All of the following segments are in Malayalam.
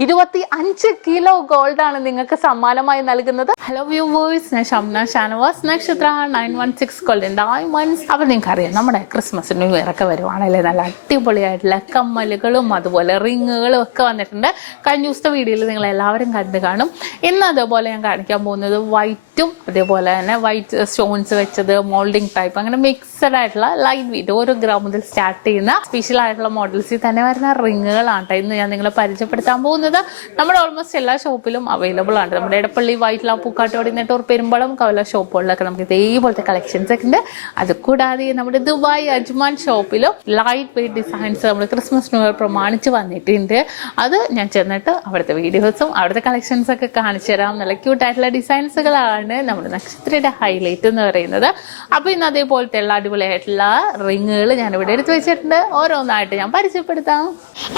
25 കിലോ ഗോൾഡ് ആണ് നിങ്ങൾക്ക് സമ്മാനമായി നൽകുന്നത്. ഹലോ വ്യൂവേഴ്സ്, ഞാൻ ഷംന ഷാനവാസ്, നക്ഷത്ര 916 ഗോൾഡൻ ഡയമണ്ട്സ്. അപ്പോൾ നിങ്ങൾക്ക് അറിയാം, നമ്മുടെ ക്രിസ്മസ് ന്യൂ ഇയർ ഒക്കെ വരുവാണല്ലേ, നല്ല അടിപൊളിയായിട്ടുള്ള കമ്മലുകളും അതുപോലെ റിങ്ങുകളും ഒക്കെ വന്നിട്ടുണ്ട്. കഴിഞ്ഞ ദിവസത്തെ വീഡിയോയിൽ നിങ്ങൾ എല്ലാവരും കണ്ടു കാണും. ഇന്ന് അതേപോലെ ഞാൻ കാണിക്കാൻ പോകുന്നത് വൈറ്റും അതേപോലെ തന്നെ വൈറ്റ് സ്റ്റോൺസ് വെച്ചത്, മോൾഡിംഗ് ടൈപ്പ്, അങ്ങനെ മിക്സഡ് ആയിട്ടുള്ള ലൈറ്റ് വെയിറ്റ് 1 ഗ്രാം മുതൽ സ്റ്റാർട്ട് ചെയ്യുന്ന സ്പെഷ്യൽ ആയിട്ടുള്ള മോഡൽസിൽ തന്നെ വരുന്ന റിങ്ങുകളാണ് ഇന്ന് ഞാൻ നിങ്ങളെ പരിചയപ്പെടുത്താൻ പോകുന്നത്. നമ്മുടെ ഓൾമോസ്റ്റ് എല്ലാ ഷോപ്പിലും അവൈലബിൾ ആണ്. നമ്മുടെ എടപ്പള്ളി, വൈറ്റില, പൂക്കാട്ടോടി, നെട്ടൂർ, പെരുമ്പളം, കവല ഷോപ്പുകളിലൊക്കെ നമുക്ക് ഇതേപോലത്തെ കളക്ഷൻസ് ഒക്കെ ഉണ്ട്. അതുകൂടാതെ നമ്മുടെ ദുബായ് അജ്മാൻ ഷോപ്പിലും ലൈറ്റ് വെയിറ്റ് ഡിസൈൻസ് നമ്മൾ ക്രിസ്മസ് ന്യൂ ഇയർ പ്രമാണിച്ച് വന്നിട്ടുണ്ട്. അത് ഞാൻ ചെന്നിട്ട് അവിടുത്തെ വീഡിയോസും അവിടുത്തെ കളക്ഷൻസ് ഒക്കെ കാണിച്ചു തരാം. നല്ല ക്യൂട്ടായിട്ടുള്ള ഡിസൈൻസുകളാണ് നമ്മുടെ നക്ഷത്രയുടെ ഹൈലൈറ്റ് എന്ന് പറയുന്നത്. അപ്പോൾ ഇന്ന് അതേപോലത്തെ എല്ലാ അടിപൊളിയായിട്ടുള്ള റിങ്ങുകൾ ഞാനിവിടെ എടുത്ത് വെച്ചിട്ടുണ്ട്. ഓരോന്നായിട്ട് ഞാൻ പരിചയപ്പെടുത്താം.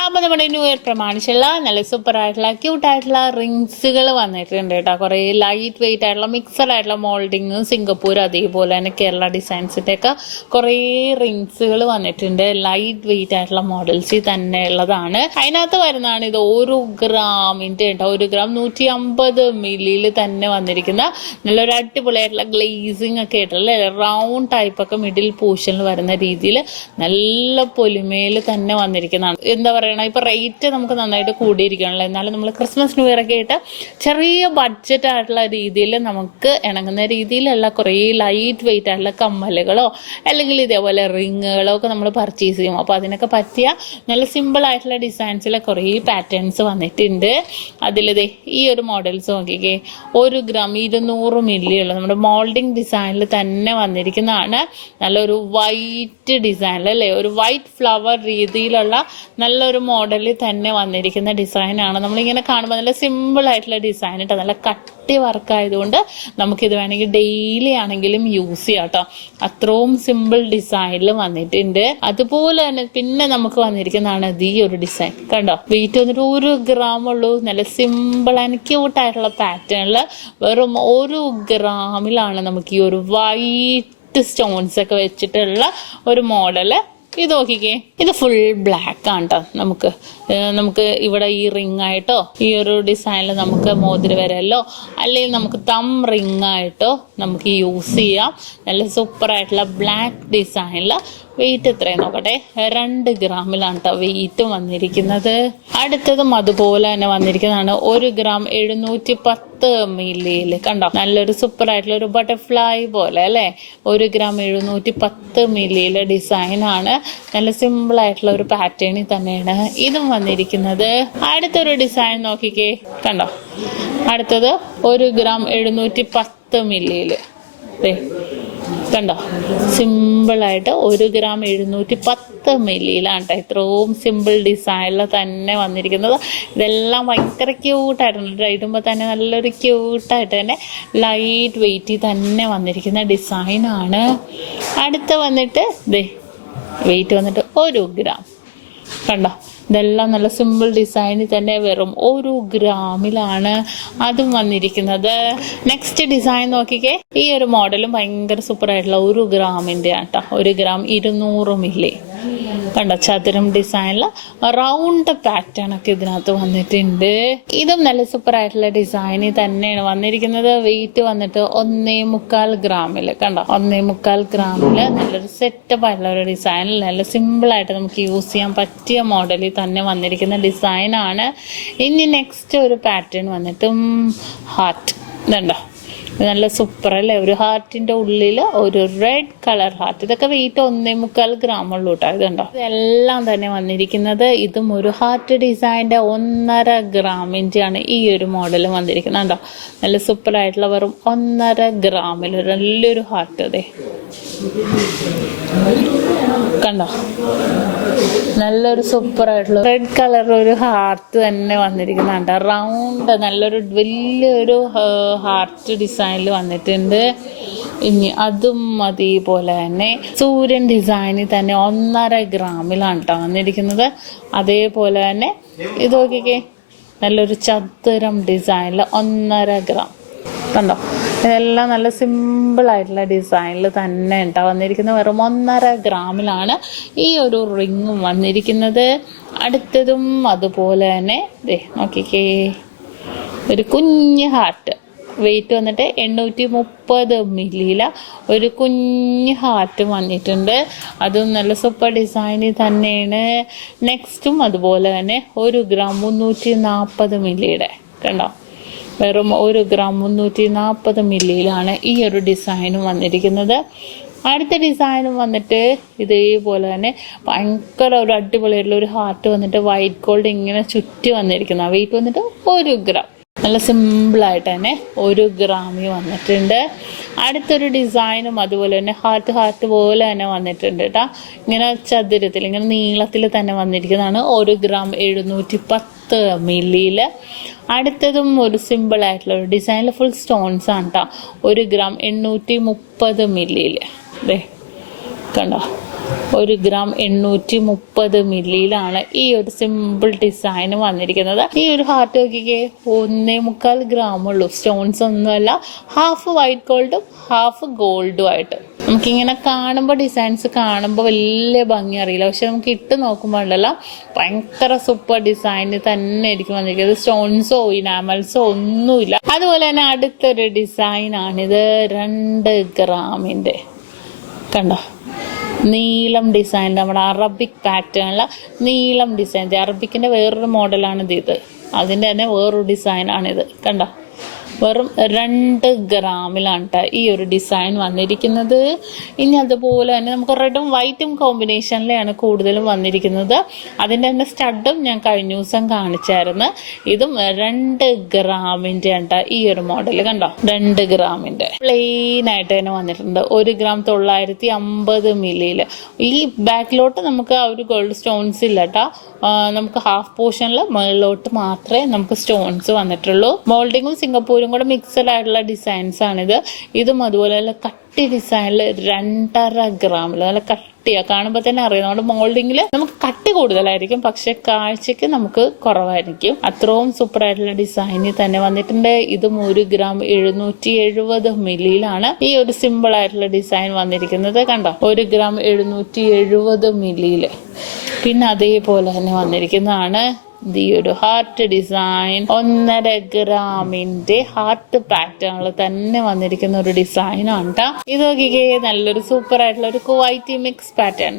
അപ്പോൾ നമ്മുടെ ന്യൂ ഇയർ പ്രമാണിച്ചുള്ള നല്ല സൂപ്പർ ആയിട്ടുള്ള ക്യൂട്ടായിട്ടുള്ള റിങ്സുകൾ വന്നിട്ടുണ്ട് കേട്ടോ. കുറേ ലൈറ്റ് വെയിറ്റ് ആയിട്ടുള്ള മിക്സഡ് ആയിട്ടുള്ള മോൾഡിങ്, സിംഗപ്പൂർ അതേപോലെ തന്നെ കേരള ഡിസൈൻസിൻ്റെ ഒക്കെ കുറേ റിങ്സുകൾ വന്നിട്ടുണ്ട്. ലൈറ്റ് വെയിറ്റ് ആയിട്ടുള്ള മോഡൽസിൽ തന്നെ ഉള്ളതാണ്. അതിനകത്ത് വരുന്നതാണ് ഇത് 1 ഗ്രാമിൻ്റെ കേട്ടോ. 1 ഗ്രാം 150 മില്ലിയിൽ തന്നെ വന്നിരിക്കുന്ന നല്ലൊരു അടിപൊളിയായിട്ടുള്ള ഗ്ലേസിങ് ഒക്കെ ആയിട്ടുള്ള റൗണ്ട് ടൈപ്പ് ഒക്കെ മിഡിൽ പോർഷനിൽ വരുന്ന രീതിയിൽ നല്ല പൊലിമയിൽ തന്നെ വന്നിരിക്കുന്നതാണ്. എന്താ പറയണ, ഇപ്പൊ റേറ്റ് നമുക്ക് നന്നായിട്ട് കൂടിയിരിക്കണല്ലോ. എന്നാലും നമ്മൾ ക്രിസ്മസ് ന്യൂ ഇയർ ഒക്കെ ആയിട്ട് ചെറിയ ബഡ്ജറ്റ് ആയിട്ടുള്ള രീതിയിൽ നമുക്ക് ഇണങ്ങുന്ന രീതിയിലുള്ള കുറേ ലൈറ്റ് വെയിറ്റ് ആയിട്ടുള്ള കമ്മലുകളോ അല്ലെങ്കിൽ ഇതേപോലെ റിങ്ങുകളോ ഒക്കെ നമ്മൾ പർച്ചേസ് ചെയ്യും. അപ്പോൾ അതിനൊക്കെ പറ്റിയ നല്ല സിമ്പിൾ ആയിട്ടുള്ള ഡിസൈൻസിലെ കുറേ പാറ്റേൺസ് വന്നിട്ടുണ്ട്. അതിലിതേ ഈ ഒരു മോഡൽസ് നോക്കിക്കേ, 1 ഗ്രാം 200 മില്ലി ഉള്ള നമ്മുടെ മോൾഡിംഗ് ഡിസൈനിൽ തന്നെ വന്നിരിക്കുന്നതാണ്. നല്ലൊരു വൈറ്റ് ഡിസൈനിൽ അല്ലേ, ഒരു വൈറ്റ് ഫ്ലവർ രീതിയിലുള്ള നല്ലൊരു മോഡലിൽ തന്നെ വന്നിരിക്കുന്ന ഡിസൈനാണ്. നമ്മളിങ്ങനെ കാണുമ്പോൾ നല്ല സിമ്പിൾ ആയിട്ടുള്ള ഡിസൈൻ കേട്ടോ. നല്ല കട്ടി വർക്ക് ആയതുകൊണ്ട് നമുക്കിത് വേണമെങ്കിൽ ഡെയിലി ആണെങ്കിലും യൂസ് ചെയ്യാം കേട്ടോ. അത്രയും സിമ്പിൾ ഡിസൈനിൽ വന്നിട്ടുണ്ട്. അതുപോലെ തന്നെ പിന്നെ നമുക്ക് വന്നിരിക്കുന്നതാണ് ഈ ഒരു ഡിസൈൻ കണ്ടോ. വെയിറ്റ് വന്നിട്ട് 1 ഗ്രാം ഉള്ളൂ. നല്ല സിമ്പിൾ ആൻഡ് ക്യൂട്ടായിട്ടുള്ള പാറ്റേണിൽ വെറും 1 ഗ്രാമിലാണ് നമുക്ക് ഈ ഒരു വൈറ്റ് സ്റ്റോൺസ് ഒക്കെ വെച്ചിട്ടുള്ള ഒരു മോഡല്. ഇത് നോക്കിക്കേ, ഇത് ഫുൾ ബ്ലാക്ക് ആണ് കേട്ടോ. നമുക്ക് ഇവിടെ ഈ റിംഗ് ആയിട്ടോ ഈ ഒരു ഡിസൈനിൽ നമുക്ക് മോതിര വരല്ലോ അല്ലെങ്കിൽ നമുക്ക് തം റിംഗ് ആയിട്ടോ നമുക്ക് യൂസ് ചെയ്യാം. നല്ല സൂപ്പർ ആയിട്ടുള്ള ബ്ലാക്ക് ഡിസൈനിൽ വെയിറ്റ് എത്രയും നോക്കട്ടെ, 2 ഗ്രാമിലാണ് കേട്ടോ വെയിറ്റ് വന്നിരിക്കുന്നത്. അടുത്തതും അതുപോലെ തന്നെ വന്നിരിക്കുന്നതാണ് 1 ഗ്രാം 710 മില്ലിയിൽ കണ്ടോ. നല്ലൊരു സൂപ്പർ ആയിട്ടുള്ള ഒരു ബട്ടർഫ്ലൈ പോലെ അല്ലേ. 1 ഗ്രാം 710 മില്ലിയിലെ ഡിസൈനാണ്. നല്ല സിമ്പിൾ ആയിട്ടുള്ള ഒരു പാറ്റേണിൽ തന്നെയാണ് ഇതും വന്നിരിക്കുന്നത്. അടുത്തൊരു ഡിസൈൻ നോക്കിക്കേ കണ്ടോ. അടുത്തത് 1 ഗ്രാം 710 മില്ലിയിൽ കണ്ടോ. സിമ്പിളായിട്ട് 1 ഗ്രാം 710 മില്ലിയിലാണ് കേട്ടോ ഇത്രയും സിമ്പിൾ ഡിസൈനിൽ തന്നെ വന്നിരിക്കുന്നത്. ഇതെല്ലാം ഭയങ്കര ക്യൂട്ടായിട്ടുണ്ട്. ഇടുമ്പോൾ തന്നെ നല്ലൊരു ക്യൂട്ടായിട്ട് തന്നെ ലൈറ്റ് വെയിറ്റിൽ തന്നെ വന്നിരിക്കുന്ന ഡിസൈനാണ്. അടുത്ത വന്നിട്ട് വെയിറ്റ് വന്നിട്ട് 1 ഗ്രാം കണ്ടോ. ഇതെല്ലാം നല്ല സിമ്പിൾ ഡിസൈനിൽ തന്നെ വെറും 1 ഗ്രാമിലാണ് അതും വന്നിരിക്കുന്നത്. നെക്സ്റ്റ് ഡിസൈൻ നോക്കിക്കേ, ഈ ഒരു മോഡലും ഭയങ്കര സൂപ്പർ ആയിട്ടുള്ള 1 ഗ്രാമിൻ്റെ ആട്ടോ. 1 ഗ്രാം 200 മില്ലി കണ്ടോ. ചതുരം ഡിസൈനിൽ റൗണ്ട് പാറ്റേൺ ഒക്കെ ഇതിനകത്ത് വന്നിട്ടുണ്ട്. ഇതും നല്ല സൂപ്പർ ആയിട്ടുള്ള ഡിസൈനിൽ തന്നെയാണ് വന്നിരിക്കുന്നത്. വെയിറ്റ് വന്നിട്ട് 1.25 ഗ്രാമിൽ കണ്ടോ. 1.25 ഗ്രാമിൽ നല്ലൊരു സെറ്റപ്പ് ആയിട്ടുള്ള ഒരു ഡിസൈനിൽ നല്ല സിമ്പിൾ ആയിട്ട് നമുക്ക് യൂസ് ചെയ്യാൻ പറ്റിയ മോഡലിൽ തന്നെ വന്നിരിക്കുന്ന ഡിസൈനാണ്. ഇനി നെക്സ്റ്റ് ഒരു പാറ്റേൺ വന്നിട്ടും ഹാർട്ട് ഇതുണ്ടോ. നല്ല സൂപ്പർ അല്ലേ, ഒരു ഹാർട്ടിന്റെ ഉള്ളിൽ ഒരു റെഡ് കളർ ഹാർട്ട്. ഇതൊക്കെ വെയിറ്റ് 1.25 ഗ്രാം ഉള്ളൂ കേട്ടോ. ഇതുണ്ടോ. ഇതെല്ലാം തന്നെ വന്നിരിക്കുന്നത് ഇതും ഒരു ഹാർട്ട് ഡിസൈൻ്റെ 1.5 ഗ്രാമിൻ്റെ ആണ് ഈ ഒരു മോഡൽ വന്നിരിക്കുന്നത് കേട്ടോ. നല്ല സൂപ്പർ ആയിട്ടുള്ള വെറും 1.5 ഗ്രാമിൽ നല്ലൊരു ഹാർട്ട് അതെ കണ്ടോ. നല്ലൊരു സൂപ്പർ ആയിട്ടുള്ള റെഡ് കളർ ഒരു ഹാർട്ട് തന്നെ വന്നിരിക്കുന്നുണ്ട്. റൗണ്ട് നല്ലൊരു വലിയൊരു ഹാർട്ട് ഡിസൈനിൽ വന്നിട്ടുണ്ട്. ഇനി അതും അതേപോലെ തന്നെ സൂര്യൻ ഡിസൈനിൽ തന്നെ 1.5 ഗ്രാമിലാണ് കേട്ടോ വന്നിരിക്കുന്നത്. അതേപോലെ തന്നെ ഇത് നോക്കിക്കേ, നല്ലൊരു ചതുരം ഡിസൈനിൽ 1.5 ഗ്രാം കണ്ടോ. ഇതെല്ലാം നല്ല സിമ്പിളായിട്ടുള്ള ഡിസൈനിൽ തന്നെ ഉണ്ടാ വന്നിരിക്കുന്നത്. വെറും 1.5 ഗ്രാമിലാണ് ഈ ഒരു റിങ്ങും വന്നിരിക്കുന്നത്. അടുത്തതും അതുപോലെ തന്നെ നോക്കിക്കേ, ഒരു കുഞ്ഞ് ഹാർട്ട്, വെയിറ്റ് വന്നിട്ട് 830 മില്ലിയില ഒരു കുഞ്ഞ് ഹാർട്ട് വന്നിട്ടുണ്ട്. അതും നല്ല സൂപ്പർ ഡിസൈനിൽ തന്നെയാണ്. നെക്സ്റ്റും അതുപോലെ തന്നെ 1 ഗ്രാം 340 മില്ലിയുടെ കണ്ടോ, വെറും 1 ഗ്രാം 340 മില്ലിയിലാണ് ഈ ഒരു ഡിസൈനും വന്നിരിക്കുന്നത്. അടുത്ത ഡിസൈനും വന്നിട്ട് ഇതേപോലെ തന്നെ ഭയങ്കര ഒരു അടിപൊളിയായിട്ടുള്ള ഒരു ഹാർട്ട് വന്നിട്ട് വൈറ്റ് ഗോൾഡ് ഇങ്ങനെ ചുറ്റി വന്നിരിക്കുന്ന, വെയിറ്റ് വന്നിട്ട് 1 ഗ്രാം, നല്ല സിമ്പിളായിട്ട് തന്നെ 1 ഗ്രാമിൽ വന്നിട്ടുണ്ട്. അടുത്തൊരു ഡിസൈനും അതുപോലെ തന്നെ ഹാർട്ട് പോലെ തന്നെ വന്നിട്ടുണ്ട് കേട്ടോ. ഇങ്ങനെ ചതുരത്തിൽ ഇങ്ങനെ നീളത്തിൽ തന്നെ വന്നിരിക്കുന്നതാണ്. 1 ഗ്രാം 710 മില്ലിയിൽ. അടുത്തതും ഒരു സിമ്പിൾ ആയിട്ടുള്ള ഒരു ഡിസൈനിൽ ഫുൾ സ്റ്റോൺസ് ആണ് കേട്ടോ. 1 ഗ്രാം 830 മില്ലിയിൽ കണ്ടോ, 1 ഗ്രാം 830 മില്ലിയിലാണ് ഈ ഒരു സിമ്പിൾ ഡിസൈൻ വന്നിരിക്കുന്നത്. ഈ ഒരു ഹാർട്ട് നോക്കിക്കേ, 1.25 ഗ്രാം ഉള്ളൂ. സ്റ്റോൺസ് ഒന്നുമല്ല, ഹാഫ് വൈറ്റ് ഗോൾഡും ഹാഫ് ഗോൾഡും ആയിട്ട്. നമുക്കിങ്ങനെ കാണുമ്പോൾ ഡിസൈൻസ് കാണുമ്പോൾ വലിയ ഭംഗി അറിയില്ല, പക്ഷെ നമുക്ക് ഇട്ട് നോക്കുമ്പോൾ ഉണ്ടല്ലോ ഭയങ്കര സൂപ്പർ ഡിസൈനിൽ തന്നെ ആയിരിക്കും വന്നിരിക്കുന്നത്. സ്റ്റോൺസോ ഇനാമൽസോ ഒന്നുമില്ല. അതുപോലെ തന്നെ അടുത്തൊരു ഡിസൈൻ ആണിത്, 2 ഗ്രാമിന്റെ കണ്ടോ, നീളം ഡിസൈൻ, നമ്മുടെ അറബിക് പാറ്റേണിലെ നീളം ഡിസൈൻ. അറബിക്കിന്റെ വേറൊരു മോഡലാണിത്. അതിന്റെ തന്നെ വേറൊരു ഡിസൈനാണിത് കണ്ടോ. വെറും 2 ഗ്രാമിലാണ് കേട്ടോ ഈ ഒരു ഡിസൈൻ വന്നിരിക്കുന്നത്. ഇനി അതുപോലെ തന്നെ നമുക്ക് റെഡും വൈറ്റും കോമ്പിനേഷനിലാണ് കൂടുതലും വന്നിരിക്കുന്നത്. അതിൻ്റെ തന്നെ സ്റ്റഡും ഞാൻ കഴിഞ്ഞ ദിവസം കാണിച്ചായിരുന്നു. ഇതും 2 ഗ്രാമിൻ്റെ കേട്ടോ ഈ ഒരു മോഡൽ കണ്ടോ, 2 ഗ്രാമിൻ്റെ പ്ലെയിൻ ആയിട്ട് തന്നെ വന്നിട്ടുണ്ട്. 1 ഗ്രാം 950 മില്ലിയിൽ. ഈ ബാക്കിലോട്ട് നമുക്ക് ആ ഒരു ഗോൾഡ് സ്റ്റോൺസ് ഇല്ല കേട്ടോ. നമുക്ക് ഹാഫ് പോർഷനിൽ മുകളിലോട്ട് മാത്രമേ നമുക്ക് സ്റ്റോൺസ് വന്നിട്ടുള്ളൂ. മോൾഡിങ്ങും സിംഗപ്പൂരും കൂടെ മിക്സഡ് ആയിട്ടുള്ള ഡിസൈൻസ് ആണിത്. ഇതും അതുപോലെ നല്ല കട്ടി ഡിസൈനിൽ 2.5 ഗ്രാമിൽ നല്ല കട്ടിയാ, കാണുമ്പോൾ തന്നെ അറിയാം. നമ്മുടെ മോൾഡിങ്ങിൽ നമുക്ക് കട്ടി കൂടുതലായിരിക്കും, പക്ഷെ കാഴ്ചക്ക് നമുക്ക് കുറവായിരിക്കും. അത്രയും സൂപ്പർ ആയിട്ടുള്ള ഡിസൈനിൽ തന്നെ വന്നിട്ടുണ്ട്. ഇതും 1 ഗ്രാം 770 മില്ലിയിലാണ് ഈ ഒരു സിമ്പിൾ ആയിട്ടുള്ള ഡിസൈൻ വന്നിരിക്കുന്നത് കണ്ടോ, 1 ഗ്രാം 770 മില്ലിയിൽ. പിന്നെ അതേപോലെ തന്നെ വന്നിരിക്കുന്നതാണ് ഈ ഒരു ഹാർട്ട് ഡിസൈൻ. 1.5 ഗ്രാമിന്റെ ഹാർട്ട് പാറ്റേണിൽ തന്നെ വന്നിരിക്കുന്ന ഒരു ഡിസൈൻ ആണ് കേട്ടോ. ഇത് നോക്കിക്കേ, നല്ലൊരു സൂപ്പർ ആയിട്ടുള്ള ഒരു കുവൈറ്റി മിക്സ് പാറ്റേൺ.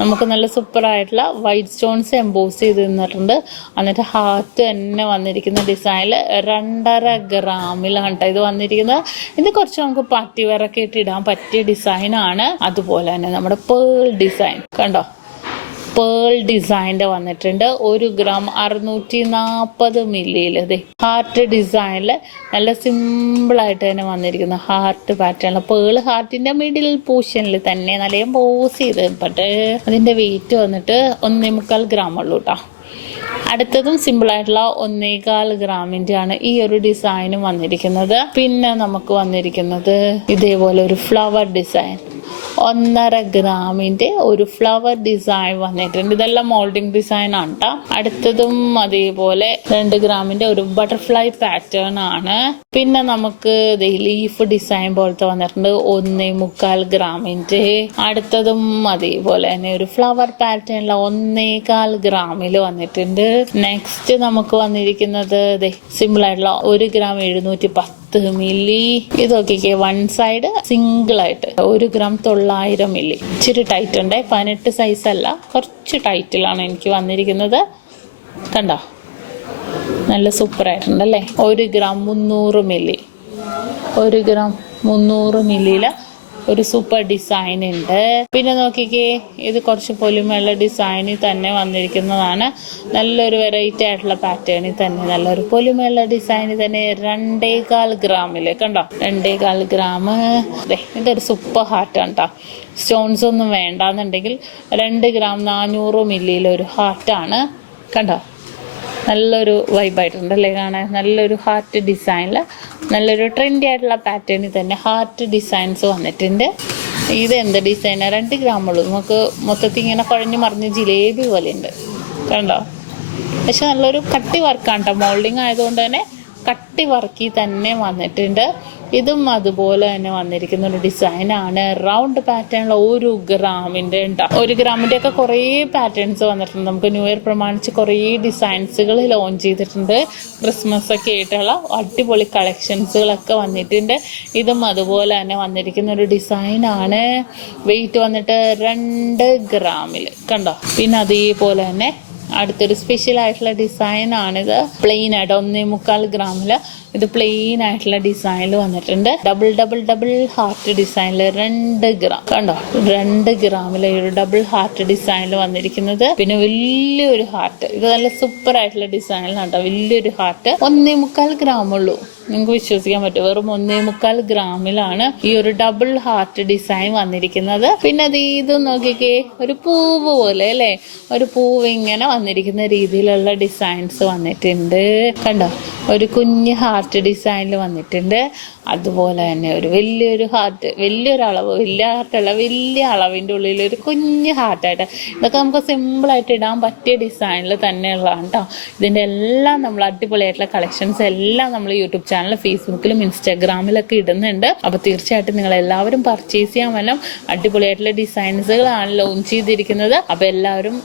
നമുക്ക് നല്ല സൂപ്പർ ആയിട്ടുള്ള വൈറ്റ് സ്റ്റോൺസ് എംബോസ് ചെയ്ത് തന്നിട്ടുണ്ട്. എന്നിട്ട് ഹാർട്ട് തന്നെ വന്നിരിക്കുന്ന ഡിസൈനിൽ 2.5 ഗ്രാമിലാണ് കേട്ടോ ഇത് വന്നിരിക്കുന്നത്. ഇത് കുറച്ച് നമുക്ക് പാർട്ടി വെയർ ഒക്കെ ഇട്ട് ഇടാൻ പറ്റിയ ഡിസൈനാണ്. അതുപോലെ തന്നെ നമ്മുടെ പേൾ ഡിസൈൻ കണ്ടോ, പേൾ ഡിസൈൻ്റെ വന്നിട്ടുണ്ട്. 1 ഗ്രാം 640 മില്ലിയിൽ. ഹാർട്ട് ഡിസൈനിൽ നല്ല സിമ്പിളായിട്ട് തന്നെ വന്നിരിക്കുന്ന ഹാർട്ട് പാറ്റേൺ. പേൾ ഹാർട്ടിന്റെ മിഡിൽ പോർഷനിൽ തന്നെ നല്ല പോസ് ചെയ്ത് അതിന്റെ വെയിറ്റ് വന്നിട്ട് 1.25 ഗ്രാം ഉള്ളൂ കേട്ടോ. അടുത്തതും സിമ്പിൾ ആയിട്ടുള്ള 1.25 ഗ്രാമിന്റെ ആണ് ഈ ഒരു ഡിസൈനും വന്നിരിക്കുന്നത്. പിന്നെ നമുക്ക് വന്നിരിക്കുന്നത് ഇതേപോലെ ഒരു ഫ്ലവർ ഡിസൈൻ, 1.5 ഗ്രാമിന്റെ ഒരു ഫ്ലവർ ഡിസൈൻ വന്നിട്ടുണ്ട്. ഇതെല്ലാം മോൾഡിംഗ് ഡിസൈൻ ആണ് കേട്ടോ. അടുത്തതും അതേപോലെ 2 ഗ്രാമിന്റെ ഒരു ബട്ടർഫ്ലൈ പാറ്റേൺ ആണ്. പിന്നെ നമുക്ക് ലീഫ് ഡിസൈൻ പോലത്തെ വന്നിട്ടുണ്ട് 1.25 ഗ്രാമിന്റെ. അടുത്തതും അതേപോലെ തന്നെ ഒരു ഫ്ലവർ പാറ്റേണിലെ 1.25 ഗ്രാമിൽ വന്നിട്ടുണ്ട്. നെക്സ്റ്റ് നമുക്ക് വന്നിരിക്കുന്നത് സിമ്പിൾ ആയിട്ടുള്ള 1 ഗ്രാം 710 മില്ലി. ഇതൊക്കെ 1 സൈഡ് സിംഗിൾ ആയിട്ട് 1 ഗ്രാം 900 മില്ലി. ഇച്ചിരി ടൈറ്റ് ഉണ്ട്, 18 സൈസ് അല്ല, കുറച്ച് ടൈറ്റിലാണ് എനിക്ക് വന്നിരിക്കുന്നത് കണ്ടോ. നല്ല സൂപ്പർ ആയിട്ടുണ്ടല്ലേ. 1 gram 300 milli. 1 ഗ്രാം 300 മില്ലിയില് ഒരു സൂപ്പർ ഡിസൈൻ ഉണ്ട്. പിന്നെ നോക്കിക്കേ, ഇത് കുറച്ച് പൊലിമയുള്ള ഡിസൈനിൽ തന്നെ വന്നിരിക്കുന്നതാണ്. നല്ലൊരു വെറൈറ്റി ആയിട്ടുള്ള പാറ്റേണിൽ തന്നെ നല്ലൊരു പൊലിമയുള്ള ഡിസൈനിൽ തന്നെ 2.25 ഗ്രാമില് കണ്ടോ, 2.25 ഗ്രാം. ഇതൊരു സൂപ്പർ ഹാർട്ടാണ് കേട്ടോ. സ്റ്റോൺസ് ഒന്നും വേണ്ടാന്നുണ്ടെങ്കിൽ 2 ഗ്രാം 400 മില്ലിയിലൊരു ഹാർട്ടാണ് കണ്ടോ. നല്ലൊരു വൈബായിട്ടുണ്ടല്ലേ കാണാൻ. നല്ലൊരു ഹാർട്ട് ഡിസൈനിൽ നല്ലൊരു ട്രെൻഡി ആയിട്ടുള്ള പാറ്റേണിൽ തന്നെ ഹാർട്ട് ഡിസൈൻസ് വന്നിട്ടുണ്ട്. ഇത് എന്ത് ഡിസൈനാണ്, 2 ഗ്രാം ഉള്ളൂ. നമുക്ക് മൊത്തത്തിൽ ഇങ്ങനെ കുഴഞ്ഞു മറിഞ്ഞ് ജിലേബി പോലെ ഉണ്ട് കണ്ടോ. പക്ഷെ നല്ലൊരു കട്ടി വർക്കാണ് കേട്ടോ. മോൾഡിങ് ആയതുകൊണ്ട് തന്നെ കട്ടി വർക്കിൽ തന്നെ വന്നിട്ടുണ്ട്. ഇതും അതുപോലെ തന്നെ വന്നിരിക്കുന്ന ഒരു ഡിസൈനാണ്. റൗണ്ട് പാറ്റേണുള്ള 1 ഗ്രാമിന്റെ ഉണ്ടാവും. 1 ഗ്രാമിന്റെ ഒക്കെ കുറേ പാറ്റേൺസ് വന്നിട്ടുണ്ട്. നമുക്ക് ന്യൂ ഇയർ പ്രമാണിച്ച് കുറേ ഡിസൈൻസുകൾ ലോഞ്ച് ചെയ്തിട്ടുണ്ട്. ക്രിസ്മസ് ഒക്കെ ആയിട്ടുള്ള അടിപൊളി കളക്ഷൻസുകളൊക്കെ വന്നിട്ടുണ്ട്. ഇതും അതുപോലെ തന്നെ വന്നിരിക്കുന്ന ഒരു ഡിസൈനാണ്. വെയിറ്റ് വന്നിട്ട് 2 ഗ്രാമിൽ കണ്ടോ. പിന്നെ അതേപോലെ തന്നെ അടുത്തൊരു സ്പെഷ്യൽ ആയിട്ടുള്ള ഡിസൈൻ ആണിത്. പ്ലെയിൻ ആയിട്ട് 1.25 ഗ്രാമില് ഇത് പ്ലെയിൻ ആയിട്ടുള്ള ഡിസൈനിൽ വന്നിട്ടുണ്ട്. ഡബിൾ ഡബിൾ ഡബിൾ ഹാർട്ട് ഡിസൈനിൽ 2 ഗ്രാം കണ്ടോ. 2 ഗ്രാമിലെ ഒരു ഡബിൾ ഹാർട്ട് ഡിസൈനിൽ വന്നിരിക്കുന്നത്. പിന്നെ വലിയൊരു ഹാർട്ട്, ഇത് നല്ല സൂപ്പർ ആയിട്ടുള്ള ഡിസൈനിലാണ് കേട്ടോ. വലിയൊരു ഹാർട്ട് 1.25 ഗ്രാം ഉള്ളൂ. നിങ്ങൾക്ക് വിശ്വസിക്കാൻ പറ്റും, വെറും 1.25 ഗ്രാമിലാണ് ഈ ഒരു ഡബിൾ ഹാർട്ട് ഡിസൈൻ വന്നിരിക്കുന്നത്. പിന്നെ അത് ഇത് നോക്കിക്കേ, ഒരു പൂവ് പോലെ അല്ലേ, ഒരു പൂവ് ഇങ്ങനെ വന്നിരിക്കുന്ന രീതിയിലുള്ള ഡിസൈൻസ് വന്നിട്ടുണ്ട് കണ്ടോ. ഒരു കുഞ്ഞ് ഹാർട്ട് ഡിസൈനിൽ വന്നിട്ടുണ്ട്. അതുപോലെ തന്നെ ഒരു വലിയൊരു ഹാർട്ട്, വലിയൊരളവ്, വലിയ ഹാർട്ടല്ല, വലിയ അളവിൻ്റെ ഉള്ളിൽ ഒരു കുഞ്ഞ് ഹാർട്ടായിട്ട്. ഇതൊക്കെ നമുക്ക് സിമ്പിളായിട്ട് ഇടാൻ പറ്റിയ ഡിസൈനിൽ തന്നെയുള്ളതാണ് കേട്ടോ. ഇതിൻ്റെ എല്ലാം നമ്മൾ അടിപൊളിയായിട്ടുള്ള കളക്ഷൻസ് എല്ലാം നമ്മൾ യൂട്യൂബ് ചാനൽ, ഫേസ്ബുക്കിലും ഇൻസ്റ്റാഗ്രാമിലൊക്കെ ഇടുന്നുണ്ട്. അപ്പോൾ തീർച്ചയായിട്ടും നിങ്ങൾ എല്ലാവരും പർച്ചേസ് ചെയ്യാൻ വന്നം. അടിപൊളിയായിട്ടുള്ള ഡിസൈൻസുകളാണ് ലോഞ്ച് ചെയ്തിരിക്കുന്നത്. അപ്പോൾ എല്ലാവരും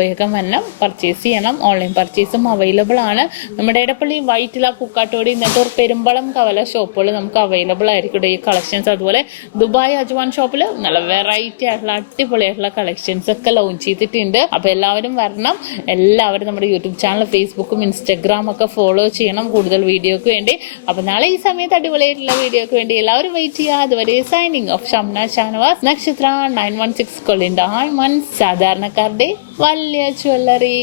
വേഗം വന്നം പർച്ചേസ് ചെയ്യണം. ഓൺലൈൻ പർച്ചേസും അവൈലബിൾ ആണ്. നമ്മുടെ ഇടപ്പള്ളി വൈറ്റില, പൂക്കാട്ടോടി, നെട്ടൂർ, പെരുമ്പളം, കവല ഷോപ്പുകൾ നമുക്ക് അവൈലബിൾ ആയിരിക്കും ഈ കളക്ഷൻസ്. അതുപോലെ ദുബായ് അജ്വാൻ ഷോപ്പിൽ നല്ല വെറൈറ്റി ആയിട്ടുള്ള അടിപൊളിയായിട്ടുള്ള കളക്ഷൻസ് ഒക്കെ ലോഞ്ച് ചെയ്തിട്ടുണ്ട്. അപ്പൊ എല്ലാവരും വരണം. എല്ലാവരും നമ്മുടെ യൂട്യൂബ് ചാനൽ, ഫേസ്ബുക്കും ഇൻസ്റ്റാഗ്രാം ഒക്കെ ഫോളോ ചെയ്യണം കൂടുതൽ വീഡിയോക്ക് വേണ്ടി. അപ്പൊ നാളെ ഈ സമയത്ത് അടിപൊളിയായിട്ടുള്ള വീഡിയോക്ക് വേണ്ടി എല്ലാവരും വെയിറ്റ് ചെയ്യുക. അതുവരെ സൈനിങ് ഓഫ് ഷംന ഷാനവാസ്, നക്ഷത്ര 916 കൊള്ളിൻ്റെ സാധാരണക്കാരുടെ വലിയ ജ്വല്ലറി.